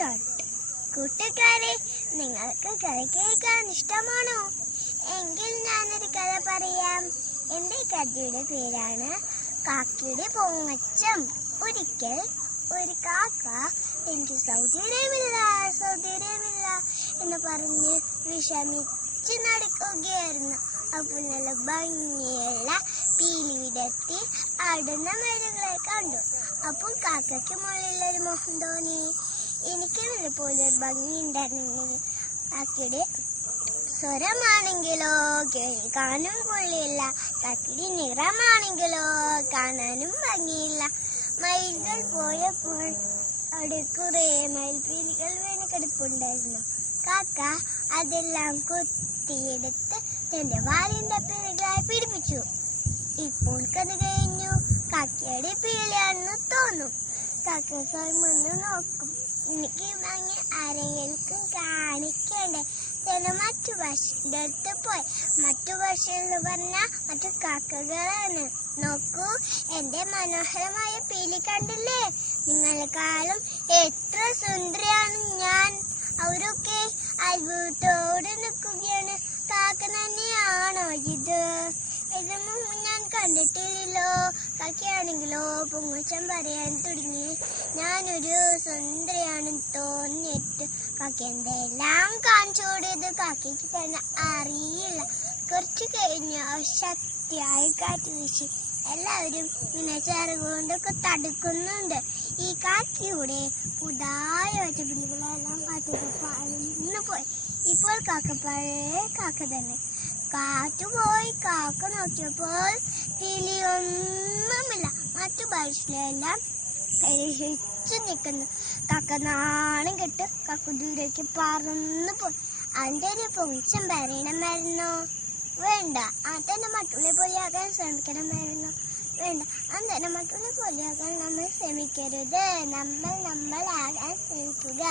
Start. കൂട്ടുകാരെ, നിങ്ങൾക്ക് കഥ കേൾക്കാൻ ഇഷ്ടമാണോ? എങ്കിൽ ഞാനൊരു കഥ പറയാം. എൻ്റെ കഥയുടെ പേരാണ് കാക്കയുടെ പൊങ്ങച്ചം. ഒരിക്കൽ ഒരു കാക്ക എനിക്ക് സൗന്ദര്യമില്ല എന്ന് പറഞ്ഞ് വിഷമിച്ച് നടക്കുകയായിരുന്നു. അപ്പോൾ നല്ല ഭംഗിയുള്ള പീലി വിടർത്തി ആടുന്ന മയിലുകളെ കണ്ടു. അപ്പോൾ കാക്കയ്ക്ക് മുകളിലൊരു മോഹം തോന്നി. എനിക്ക് ഇതുപോലെ ഒരു ഭംഗി ഉണ്ടായിരുന്നെങ്കിൽ കാക്കയുടെ സ്വരമാണെങ്കിലോ കേൾക്കാനും കൊള്ളില്ല, കാക്കയുടെ നിറമാണെങ്കിലോ കാണാനും ഭംഗിയില്ല. മയിലുകൾ പോയപ്പോൾ അവിടെ കുറെ മയിൽപീലികൾ വീണ് കിടപ്പുണ്ടായിരുന്നു. കാക്ക അതെല്ലാം കൊത്തിയെടുത്ത് തന്റെ വാലിന്റെ പീലികളായി പിടിപ്പിച്ചു. ഇപ്പോൾ കഥ കഴിഞ്ഞു. കാക്കയുടെ പീലിയാണെന്ന് തോന്നും. കാക്ക സ്വയം ഒന്ന് നോക്കും. എനിക്ക് ഭംഗി ആരെങ്കിലും കാണിക്കണ്ടേ? തന്നെ മറ്റു പക്ഷിയുടെ അടുത്ത് പോയി. മറ്റു പക്ഷി എന്ന് പറഞ്ഞാൽ മറ്റു കാക്കകളാണ്. നോക്കൂ, എന്റെ മനോഹരമായ പീലി കണ്ടില്ലേ? നിങ്ങളെക്കാളും എത്ര സുന്ദരിയാണ് ഞാൻ. അവരൊക്കെ അത്ഭുതത്തോടെ നിൽക്കുകയാണ്. കാക്ക തന്നെയാണോ ഇത്? ഇതൊന്നും ഞാൻ കണ്ടിട്ടില്ലല്ലോ. കാക്കയാണെങ്കിലോ പൊങ്ങച്ചം പറയാൻ തുടങ്ങി. ഞാനൊരു സുന്ദരിയാണെന്ന് തോന്നിയിട്ട് കാക്ക എന്തെല്ലാം കാണിച്ചു കൊടുത്തത് കാക്കയ്ക്ക് തന്നെ അറിയില്ല. കുറച്ചു കഴിഞ്ഞ് ശക്തിയായി കാറ്റ് വീശി. എല്ലാവരും ഇങ്ങനെ ചിറകുകൊണ്ടൊക്കെ തടുക്കുന്നുണ്ട്. ഈ കാക്കയുടെ പുതിയ ഒറ്റപ്പിള്ളികളെല്ലാം കാറ്റൊക്കെ പറന്നു പോയി. ഇപ്പോൾ കാക്ക പഴയ കാക്ക തന്നെ. കാറ്റുപോയി. കാക്ക നോക്കിയപ്പോൾ കിളിയൊന്നുമില്ല. മറ്റു പക്ഷികളെല്ലാം പരിഹരിച്ചു നിൽക്കുന്നു. കാക്ക നാണം കെട്ട് കാക്ക ദൂരേക്ക് പറന്നു പോയി. അതിൻ്റെ ഒരു പൊങ്ങച്ചം പറയണമായിരുന്നോ? വേണ്ട. അതന്നെ മറ്റുള്ള പോലെയാകാൻ ശ്രമിക്കണമായിരുന്നു? വേണ്ട. അതന്നെ മറ്റുള്ള പോലെയാകാൻ നമ്മൾ ശ്രമിക്കരുത്. നമ്മൾ ആകാൻ ശ്രമിക്കുക.